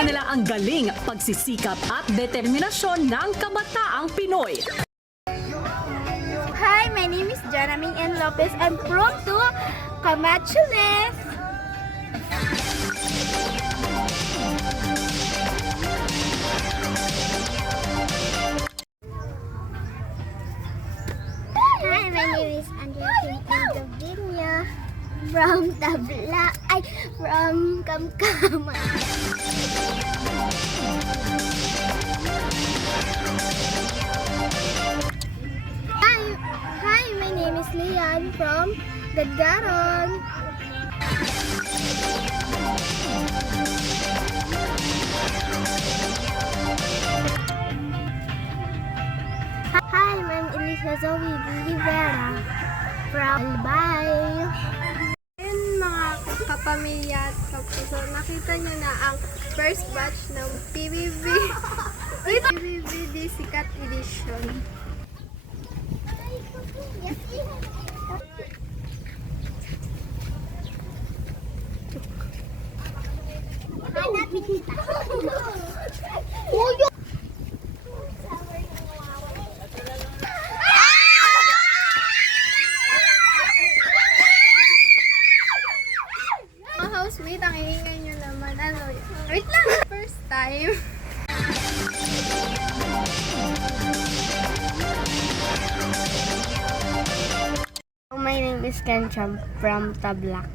na nila ang galing, pagsisikap at determinasyon ng kabataang Pinoy. Hi, my name is Janaming N. Lopez. I'm from to Camachones. Hi, my name is Andrea Quintanilla from Tabla, from Kamkama. Hi, my name is Lian from Dagaron. Hi, I'm Elisa Zoe Rivera from Albay. Ayun mga kapamilya at kapuso, nakita nyo na ang first batch ng PBB Sikat Edition. Mga housemate, ang ingay nyo naman. Wait lang! First time. My name is Kencham from Tablac.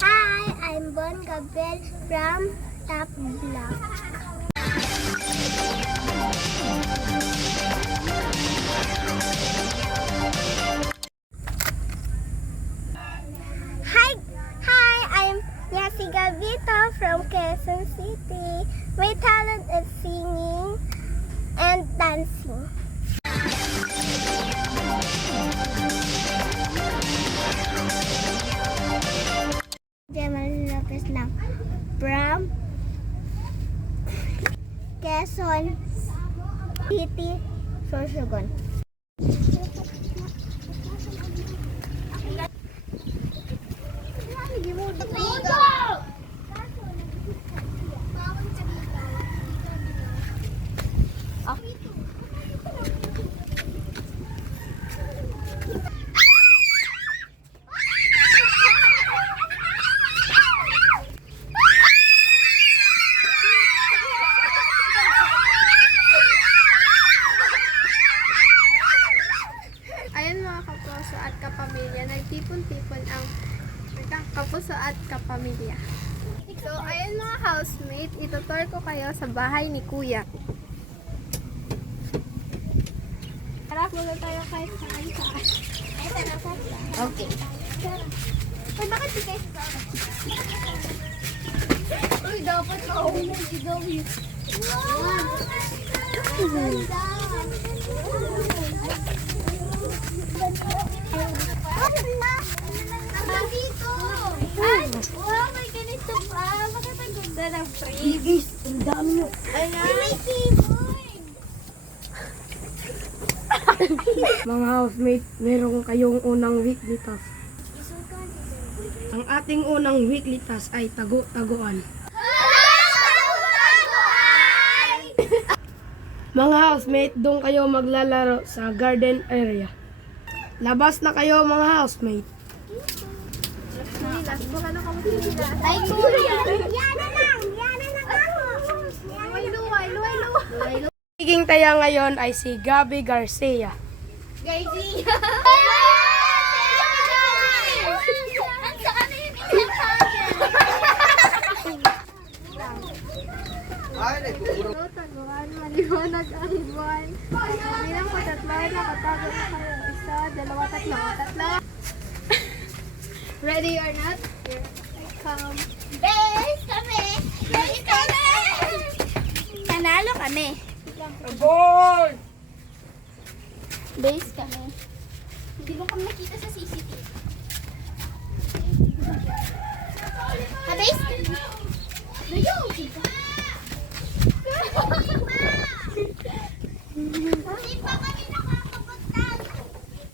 Hi, I'm Bon Gabel from Tablac. Hi, I'm Yasi Gavito from Quezon City. My talent is singing and dancing. Jamal Lopez lang from Quezon City, Sorsogon. Ayan mga kapuso at kapamilya, nagtipon-tipon ang kapuso at kapamilya. So, ayan mga housemate, itutur ko kayo sa bahay ni Kuya. Tara, muna tayo kahit saan-saan. Okay. Ay, bakit di kayo sa Uy, dapat mauna si Zoe. Dito! Ay! Wow, may ganito pa! Bakit ang ganda ng frame? Ang dami nyo! Ayan! May keyboard! Mga housemate, meron kayong unang weekly task. Ang ating unang weekly task ay tago-taguan. Mga housemate, doon kayo maglalaro sa garden area. Labas na kayo mga housemate. Ay, kuya! Yana lang! Yana lang ako! Luway. Magiging taya ngayon ay si Gabby Garcia. Garcia! Ang saan na yung Taguan, maliwanag ang buwan. Bilang ko tatlo, nakatago na kayo. Isa, dalawa, tatlo. Ready or not? Here I come. Base kami! Base kami! Nanalo kami. Boy! Base kami. Hindi mo kami nakita sa CCTV. Base kami. Ayun! Hindi pa kami nakakapunta.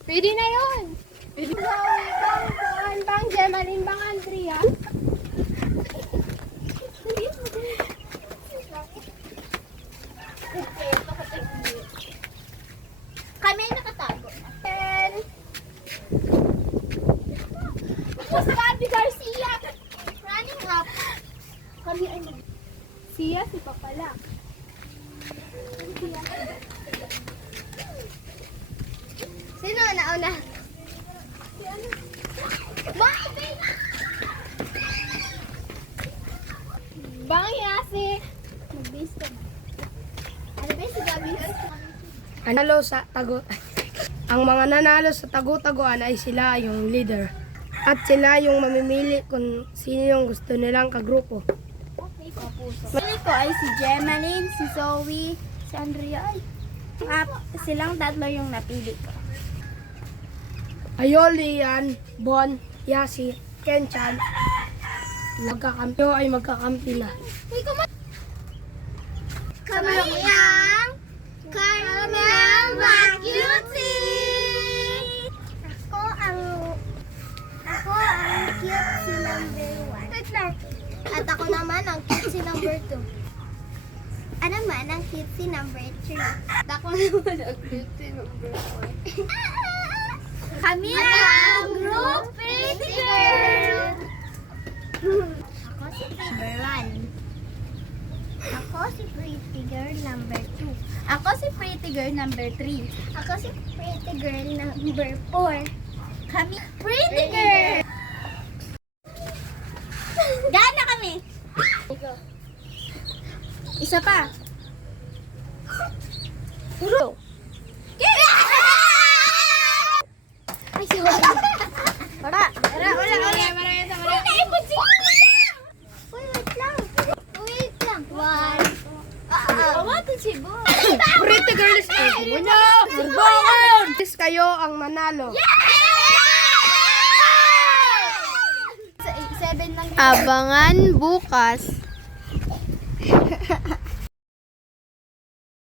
Ready na yun! Bang Gemaline, Bang Andrea. Kami ay nakatago. And Mas Gabby Garcia. Running up. Kami ay Sia, si Papala. Sino nauna? Bakit? Bang Yasi. Mag-base ka ba? Ano ba si Gabby? Nanalo sa tago. Ang mga nanalo sa tagu-taguan ay sila yung leader. At sila yung mamimili kung sino yung gusto nilang kagrupo. Pili ko ay si Gemaline, si Zoe, si Andrea. Silang tatlo yung napili ko. Ayoli yan, Bon, Yasi, Kenchan. Magkakampi ay magkakampi na. Kami ang Carmel Cutie! Ako ang cute number 1. At ako naman ang cute number 2. Ano naman ang cute number 3. At ako naman ang beauty number 4. Kami ang group Pretty Girl! Ako si number 1. Ako si Pretty Girl number 2. Ako si Pretty Girl number 3. Ako si Pretty Girl number 4. Kami Pretty Girl! Gana kami! Isa pa. Puro. Ay, sorry. Para. Uy, naipon si Kuya! Uy, wait lang. Wait lang. One. Awatin si Bo. Pretty girls, Please kayo ang manalo. Seven lang. Abangan bukas.